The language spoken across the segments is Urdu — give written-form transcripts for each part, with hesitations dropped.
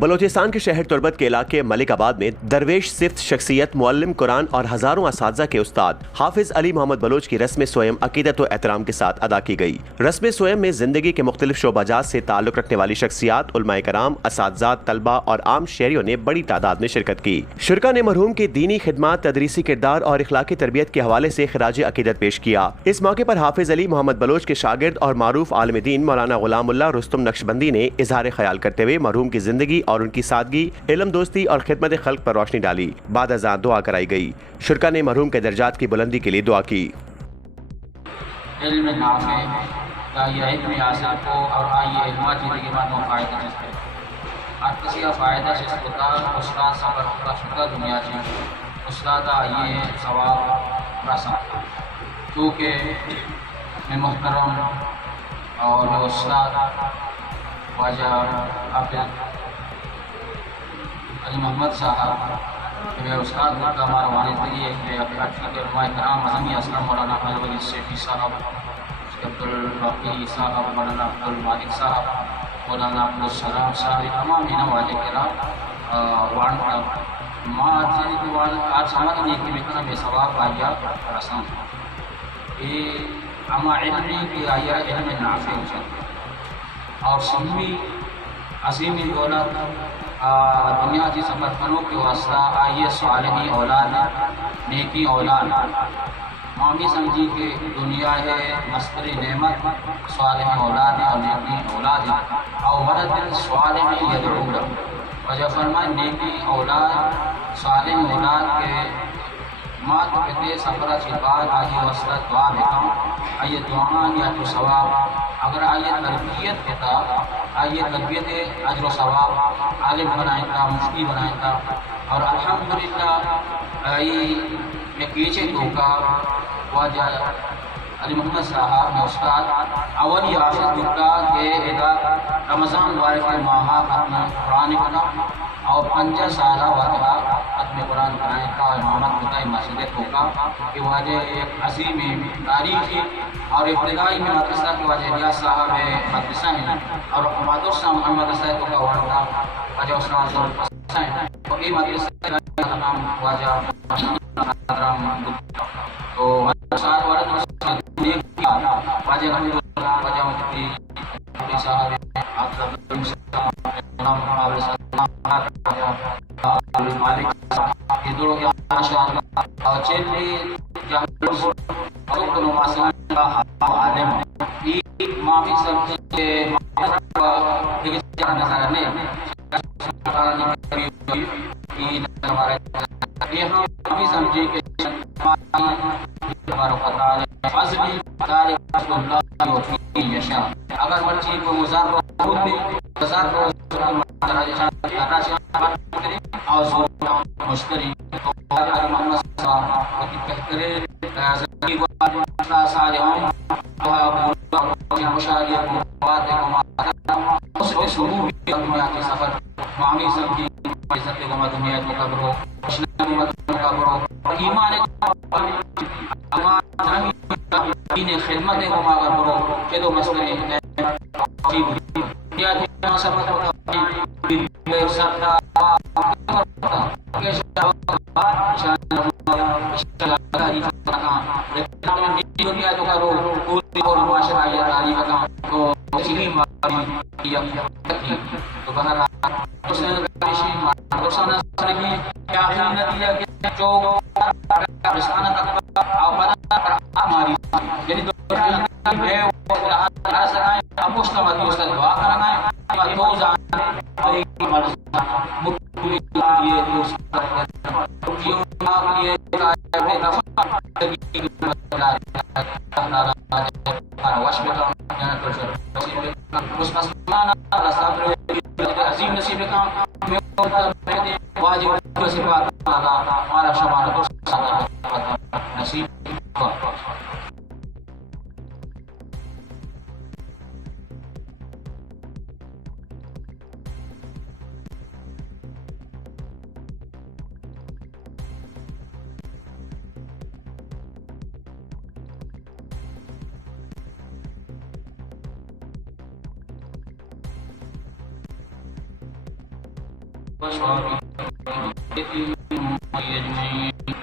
بلوچستان کے شہر تربت کے علاقے ملک آباد میں درویش صفت شخصیت معلم قرآن اور ہزاروں اساتذہ کے استاد حافظ علی محمد بلوچ کی رسم سوئم عقیدت و احترام کے ساتھ ادا کی گئی۔ رسم سوئم میں زندگی کے مختلف شعبہ جات سے تعلق رکھنے والی شخصیات، علماء کرام، اساتذہ، طلبہ اور عام شہریوں نے بڑی تعداد میں شرکت کی۔ شرکا نے مرحوم کے دینی خدمات، تدریسی کردار اور اخلاقی تربیت کے حوالے سے خراج عقیدت پیش کیا۔ اس موقع پر حافظ علی محمد بلوچ کے شاگرد اور معروف عالم دین مولانا غلام اللہ رستم نقشبندی نے اظہار خیال کرتے ہوئے مرحوم کی زندگی اور ان کی سادگی، علم، دوستی اور خدمت خلق پر روشنی ڈالی۔ بعد ازاں دعا کرائی گئی۔ شرکا نے مرحوم کے درجات کی بلندی کے لیے دعا کی۔ علم نافع کا یہ علم حاصل کو اور آئیے علمات زندگی میں فائدہ چیز اور کسی کا فائدہ چیز ہوتا استاد سفر ہوتا شدہ دنیا چیز استاد آئیے ثواب رسا کیونکہ میں محترم اور استاد واجہ حافظ علی محمد صاحب میرے استاد کا ہمارا والدی ہے اپنے علماء کرام مذہبی اسلام مولانا عبدالولی شیخی صاحب، عبدالباقی صاحب، مولانا عبدالمالک صاحب، مولانا عبدالسلام صاحب، تمام انہوں والے کرام وان آج ہماری نیکی میں کنا بے ثواب آیا رسم یہ اما علمی کی آیا علم نافع ہو جاتا اور سنوی عظیم دولت دنیا کی سفر کنوں کے واسطہ آئیے صالحی اولاد نیکی اولاد معامی سمجھی کہ دنیا ہے مستری نعمت صالح اولاد اور نیکی اولاد اور ولد صالح یدعو وجہ فرمائے نیکی اولاد صالح اولاد کے مات پتے سفرہ کی بعد آئیے وصلہ دعا بکاؤں آئیے دعان یا تو ثواب اگر آئیے تربیت ہوتا آئیے تربیت اجر و ثواب عالم بنائیں تھا، مفتی بنائیں تھا اور الحمدللہ میں پیچھے دھوکا واجہ علی محمد صاحب میں استاد اولی آخر دھوکا کہ ادا رمضان وارے کے ماہا ختم قرآن بنا اور 5 سالہ واجہ ختم قرآن بنائیں تھا امامت بتائی مسجد دھوکا کہ واجہ ایک عظیم تاریخی اور ابتدائی میں مدرسہ کے واجہ ریاض صاحب مدرسہ ہیں اور مدرسہ محمد مدرسہ دھوکا وارتا واجہ استاد مدرسہ ہیں اور یہ مدرسہ کا نام واجہ حضرام تو ساتھ وارد واجہ واجہ مجھتی صاحب مالک یہ دونوں کے ماشاءاللہ اور چیلی جہاں رکن واسلام کا عالم یہ مامی سب کے ایک جہاں نظر لے یہ ہمارے یہ ہم سمجھے کہ ہمارا پتہ ہے فضلی تاریخ رسول اللہ وفی یشا اگر مرچی کو مزار رو ہوتی مزار رو اور مشتری علی محمد صاحب کی بہترین زندگی کو صالحوں مشاہدہ بات اس کے شروع دنیا کے سفر معامی سب کی عزت کو دنیا کو قبرو اسلام کو قبرو ایمان دین خدمت کو قبرو کہ دو مسئلے یا دین سبت کو سرتا دنیا تو کرو پوری اور معاشرہ یا تعلیم کا تو اسی ماری تو بہرحال اس نے روزانہ زندگی کیا آخری نتیجہ کہ جو رسانہ تک آبادہ پر ہماری یعنی دو میں وہ سکائیں مشتمل اس کا دعا کرنا ہے دو جان ایک مرض مکمل یہ دوست یہ عظیم نصیب کا واجب ہمارا شمال نصیب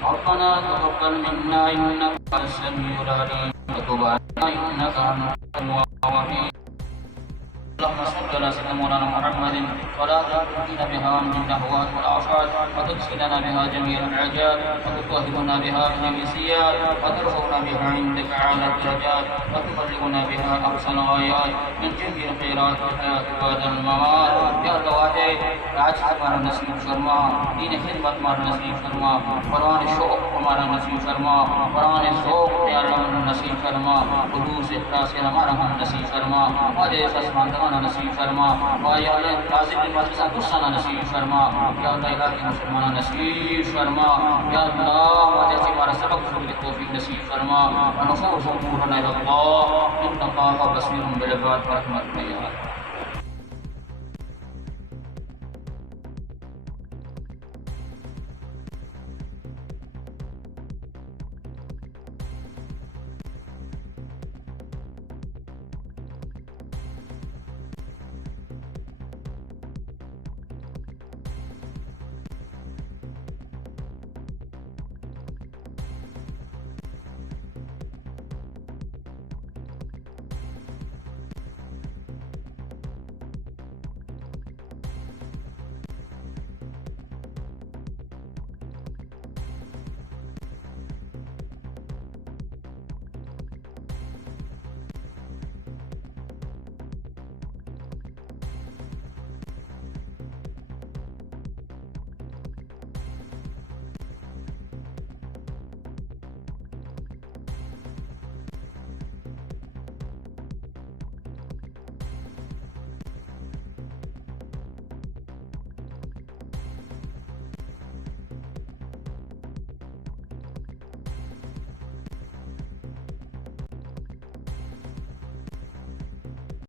ربنا تقبل منا انك انت السميع العليم وتب علينا انك انت التواب الرحيم اللهم صل على سيدنا مولانا محمد صلاة تنجينا بها من الأهوال والآفات وتدخلنا بها جميع الحاجات وتطهرنا بها من النسيان وترفعنا بها عندك أعلى الدرجات وتبلغنا بها أقصى الغايات من جميع الخيرات في الحياة بعد الممات يا الله واحد آج ہمارا نصیب فرما دین خدمت ہمارا نصیب فرما قرآن شوق ہمارا نصیب فرما قرآن ذوق ہمارا نصیب فرما خلوص اخلاص ہمارا نصیب فرما اور خسماندان نصیب فرما اور یا اللہ قاضی کی بات سے غصہ نصیب فرما یا اللہ الہی مسلمان نصیب فرما یا اللہ وجہ سے ہمارا سبق سمجھنے کی توفیق نصیب فرما ونصور امورنا الى الله ان الله بصير بالعباد برحمتك يا